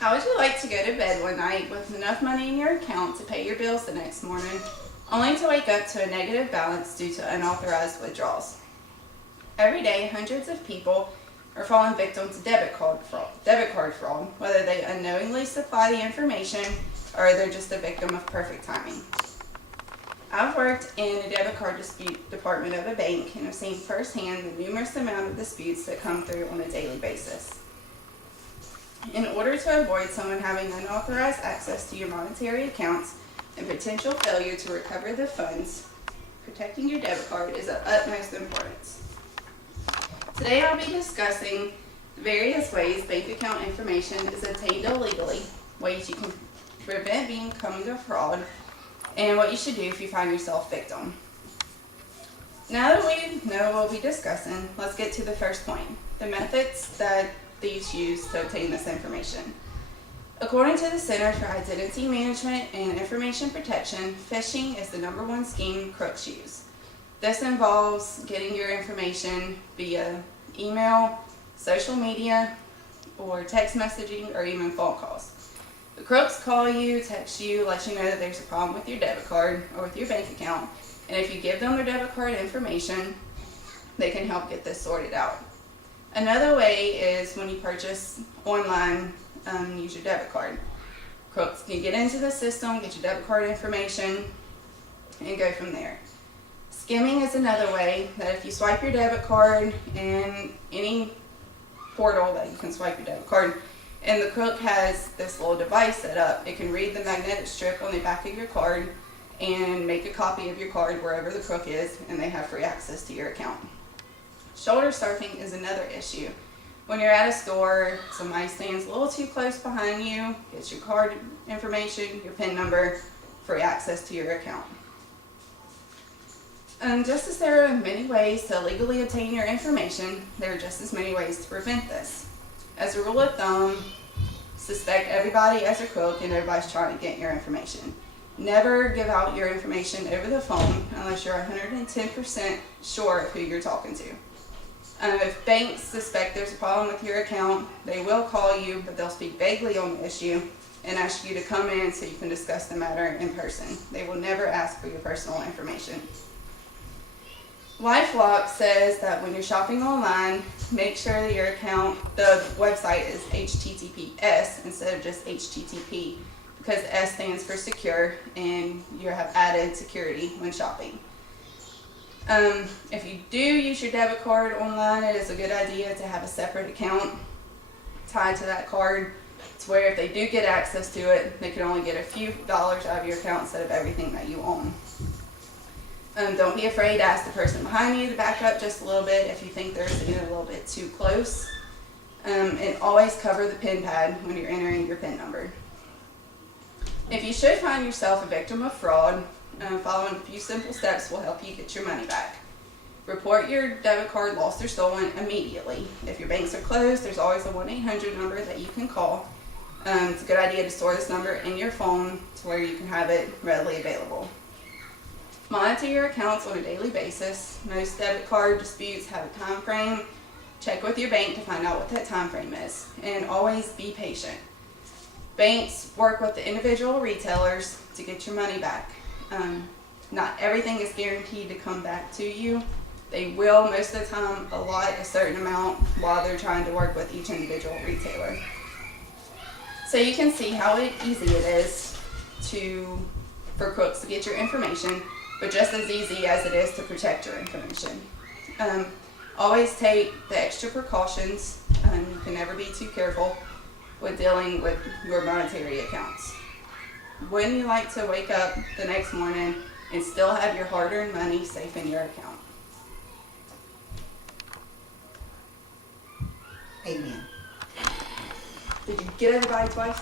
How would you like to go to bed one night with enough money in your account to pay your bills the next morning, only to wake up to a negative balance due to unauthorized withdrawals? Every day, hundreds of people are falling victim to debit card fraud, whether they unknowingly supply the information or they're just a victim of perfect timing. I've worked in a debit card dispute department of a bank and have seen firsthand the numerous amount of disputes that come through on a daily basis. In order to avoid someone having unauthorized access to your monetary accounts and potential failure to recover the funds, protecting your debit card is of utmost importance. Today I'll be discussing various ways bank account information is obtained illegally, ways you can prevent becoming a fraud, and what you should do if you find yourself victim. Now that we know what we'll be discussing, let's get to the first point, the methods that these use to obtain this information. According to the Center for Identity Management and Information Protection, phishing is the #1 scheme crooks use. This involves getting your information via email, social media, or text messaging, or even phone calls. The crooks call you, text you, let you know that there's a problem with your debit card or with your bank account, and if you give them their debit card information, they can help get this sorted out. Another way is when you purchase online, use your debit card. Crooks can get into the system, get your debit card information, and go from there. Skimming is another way that if you swipe your debit card in any portal that you can swipe your debit card, and the crook has this little device set up, it can read the magnetic strip on the back of your card and make a copy of your card wherever the crook is, and they have free access to your account. Shoulder surfing is another issue. When you're at a store, somebody stands a little too close behind you, gets your card information, your PIN number, free access to your account. Just as there are many ways to legally obtain your information, there are just as many ways to prevent this. As a rule of thumb, suspect everybody as a crook and everybody's trying to get your information. Never give out your information over the phone unless you're 110% sure of who you're talking to. If banks suspect there's a problem with your account, they will call you, but they'll speak vaguely on the issue and ask you to come in so you can discuss the matter in person. They will never ask for your personal information. LifeLock says that when you're shopping online, make sure that your account, the website is HTTPS instead of just HTTP, because S stands for secure and you have added security when shopping. If you do use your debit card online, it is a good idea to have a separate account tied to that card to where if they do get access to it, they can only get a few dollars out of your account instead of everything that you own. Don't be afraid to ask the person behind you to back up just a little bit if you think they're sitting a little bit too close. And always cover the PIN pad when you're entering your PIN number. If you should find yourself a victim of fraud, following a few simple steps will help you get your money back. Report your debit card lost or stolen immediately. If your banks are closed, there's always a 1-800 number that you can call. It's a good idea to store this number in your phone to where you can have it readily available. Monitor your accounts on a daily basis. Most debit card disputes have a time frame. Check with your bank to find out what that time frame is. And always be patient. Banks work with the individual retailers to get your money back. Not everything is guaranteed to come back to you. They will most of the time allot a certain amount while they're trying to work with each individual retailer. So you can see how easy it is for crooks to get your information, but just as easy as it is to protect your information. Always take the extra precautions. You can never be too careful with dealing with your monetary accounts. Wouldn't you like to wake up the next morning and still have your hard-earned money safe in your account? Amen. Did you get everybody twice?